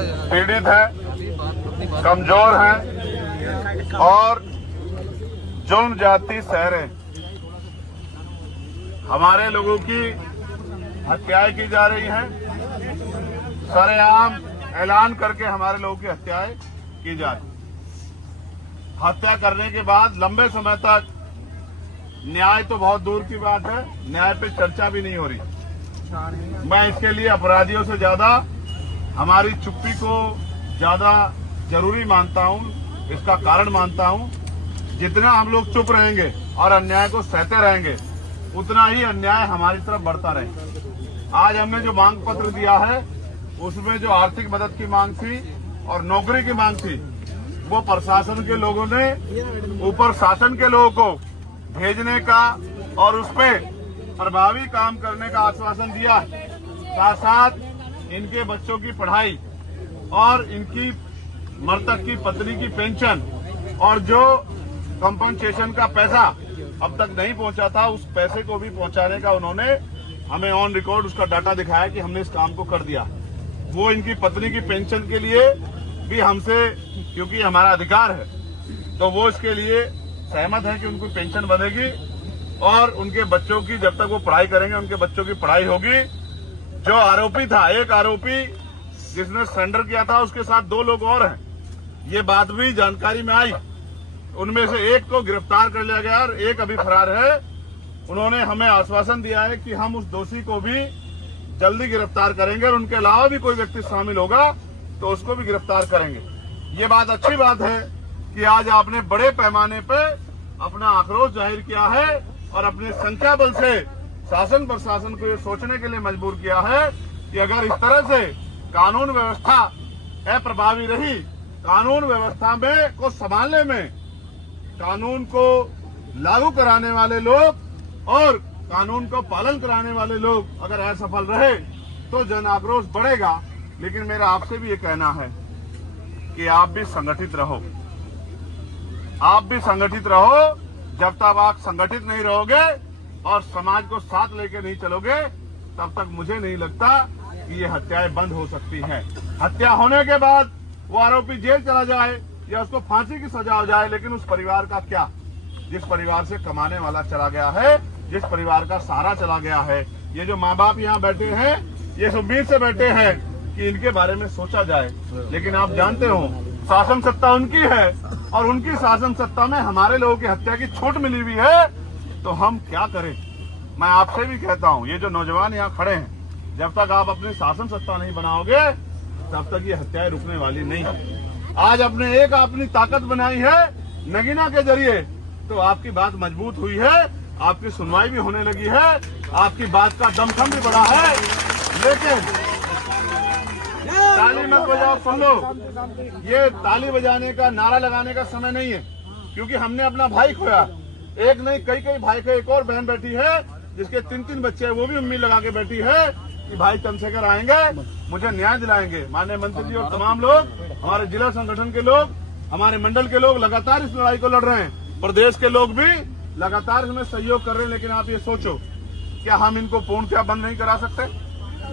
पीड़ित हैं, कमजोर हैं और जुल्म जाती सह रहे हैं। हमारे लोगों की हत्याएं की जा रही हैं, सरेआम ऐलान करके हमारे लोगों की हत्याएं की जा रही। हत्या करने के बाद लंबे समय तक न्याय तो बहुत दूर की बात है, न्याय पे चर्चा भी नहीं हो रही। मैं इसके लिए अपराधियों से ज्यादा हमारी चुप्पी को ज्यादा जरूरी मानता हूं, इसका कारण मानता हूं। जितना हम लोग चुप रहेंगे और अन्याय को सहते रहेंगे, उतना ही अन्याय हमारी तरफ बढ़ता रहेगा। आज हमने जो मांग पत्र दिया है, उसमें जो आर्थिक मदद की मांग थी और नौकरी की मांग थी, वो प्रशासन के लोगों ने ऊपर शासन के लोगों को भेजने का और उस पे प्रभावी काम करने का आश्वासन दिया। साथ साथ इनके बच्चों की पढ़ाई और इनकी मृतक की पत्नी की पेंशन और जो कंपनसेशन का पैसा अब तक नहीं पहुंचा था, उस पैसे को भी पहुंचाने का उन्होंने हमें ऑन रिकॉर्ड उसका डाटा दिखाया कि हमने इस काम को कर दिया। वो इनकी पत्नी की पेंशन के लिए भी हमसे, क्योंकि हमारा अधिकार है, तो वो इसके लिए सहमत है कि उनको पेंशन बनेगी और उनके बच्चों की, जब तक वो पढ़ाई करेंगे, उनके बच्चों की पढ़ाई होगी। जो आरोपी था, एक आरोपी जिसने सरेंडर किया था, उसके साथ 2 लोग और हैं, ये बात भी जानकारी में आई। उनमें से एक को गिरफ्तार कर लिया गया और एक अभी फरार है। उन्होंने हमें आश्वासन दिया है कि हम उस दोषी को भी जल्दी गिरफ्तार करेंगे और उनके अलावा भी कोई व्यक्ति शामिल होगा तो उसको भी गिरफ्तार करेंगे। ये बात अच्छी बात है कि आज आपने बड़े पैमाने पे अपना आक्रोश जाहिर किया है और अपने संख्या बल से शासन प्रशासन को ये सोचने के लिए मजबूर किया है कि अगर इस तरह से कानून व्यवस्था अप्रभावी रही, कानून व्यवस्था में को संभालने में, कानून को लागू कराने वाले लोग और कानून को पालन कराने वाले लोग अगर असफल रहे तो जन आक्रोश बढ़ेगा। लेकिन मेरा आपसे भी ये कहना है कि आप भी संगठित रहो, आप भी संगठित रहो। जब तक आप संगठित नहीं रहोगे और समाज को साथ लेकर नहीं चलोगे, तब तक मुझे नहीं लगता कि ये हत्याएं बंद हो सकती हैं। हत्या होने के बाद वो आरोपी जेल चला जाए या उसको फांसी की सजा हो जाए, लेकिन उस परिवार का क्या, जिस परिवार से कमाने वाला चला गया है, जिस परिवार का सहारा चला गया है। ये जो माँ बाप यहाँ बैठे हैं, ये उम्मीद से बैठे हैं कि इनके बारे में सोचा जाए। लेकिन आप जानते हो, शासन सत्ता उनकी है और उनकी शासन सत्ता में हमारे लोगों की हत्या की छूट मिली हुई है, तो हम क्या करें। मैं आपसे भी कहता हूँ, ये जो नौजवान यहाँ खड़े हैं, जब तक आप अपनी शासन सत्ता नहीं बनाओगे, तब तक ये हत्याएं रुकने वाली नहीं है। आज अपनी ताकत बनाई है नगीना के जरिए, तो आपकी बात मजबूत हुई है, आपकी सुनवाई भी होने लगी है, आपकी बात का दमखम भी बढ़ा है। लेकिन ताली मत बजाओ, सुन लो, ये ताली बजाने का, नारा लगाने का समय नहीं है, क्योंकि हमने अपना भाई खोया। एक नहीं, कई भाई को, एक और बहन बैठी है जिसके 3 बच्चे हैं, वो भी उम्मीद लगा के बैठी है कि भाई चंद्रशेखर आएंगे, मुझे न्याय दिलाएंगे। माननीय मंत्री जी और तमाम लोग, हमारे जिला संगठन के लोग, हमारे मंडल के लोग लगातार इस लड़ाई को लड़ रहे हैं। प्रदेश के लोग भी लगातार इसमें सहयोग कर रहे हैं। लेकिन आप ये सोचो, क्या हम इनको पूर्णतः बंद नहीं करा सकते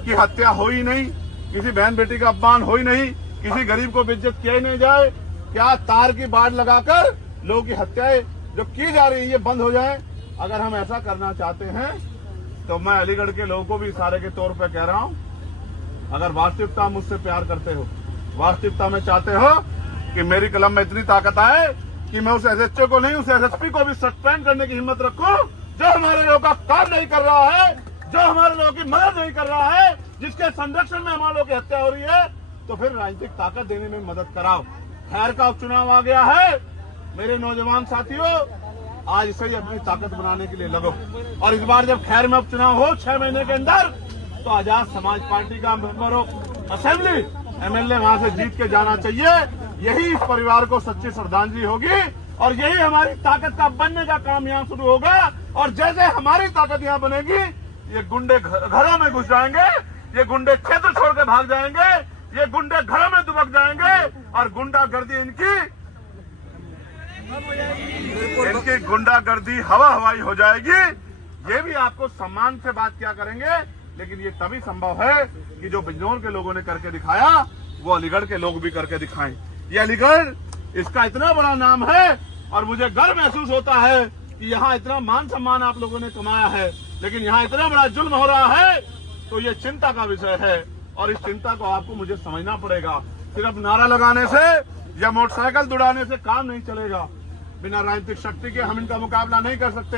कि हत्या हो ही नहीं, किसी बहन बेटी का अपमान हो ही नहीं, किसी गरीब को बेइज्जत किया ही नहीं जाए? क्या तार की बाड़ लगाकर लोगों की हत्याएं जो की जा रही है ये बंद हो जाए? अगर हम ऐसा करना चाहते हैं तो मैं अलीगढ़ के लोगों को भी इशारे के तौर पर कह रहा हूं, अगर वास्तविकता मुझसे प्यार करते हो, वास्तविकता में चाहते हो कि मेरी कलम में इतनी ताकत आए कि मैं उस एसएचओ को नहीं, उस एसएसपी को भी सस्पेंड करने की हिम्मत रखूं जो हमारे लोगों का काम नहीं कर रहा है, जो हमारे लोगों की मदद नहीं कर रहा है, जिसके संरक्षण में हमारे लोगों की हत्या हो रही है, तो फिर राजनीतिक ताकत देने में मदद कराओ। खैर का उपचुनाव आ गया है, मेरे नौजवान साथियों, आज से ही अपनी ताकत बनाने के लिए लगो। और इस बार जब खैर में उपचुनाव हो 6 महीने के अंदर, तो आजाद समाज पार्टी का मेंबर ऑफ असेंबली एमएलए वहां से जीत के जाना चाहिए। यही इस परिवार को सच्ची श्रद्धांजलि होगी और यही हमारी ताकत का बनने का काम यहाँ शुरू होगा। और जैसे हमारी ताकत यहाँ बनेगी, ये गुंडे घरों में घुस जाएंगे, ये गुंडे क्षेत्र छोड़ के भाग जाएंगे, ये गुंडे घरों में दुबक जाएंगे और गुंडागर्दी इनकी गुंडागर्दी हवा हवाई हो जाएगी। ये भी आपको सम्मान से बात क्या करेंगे, लेकिन ये तभी संभव है कि जो बिजनौर के लोगों ने करके दिखाया वो अलीगढ़ के लोग भी करके दिखाएं। ये अलीगढ़, इसका इतना बड़ा नाम है और मुझे गर्व महसूस होता है कि यहाँ इतना मान सम्मान आप लोगों ने कमाया है, लेकिन यहाँ इतना बड़ा जुल्म हो रहा है, तो ये चिंता का विषय है और इस चिंता को आपको मुझे समझना पड़ेगा। सिर्फ नारा लगाने से या मोटरसाइकिल दौड़ाने से काम नहीं चलेगा। बिना राजनीतिक शक्ति के हम इनका मुकाबला नहीं कर सकते।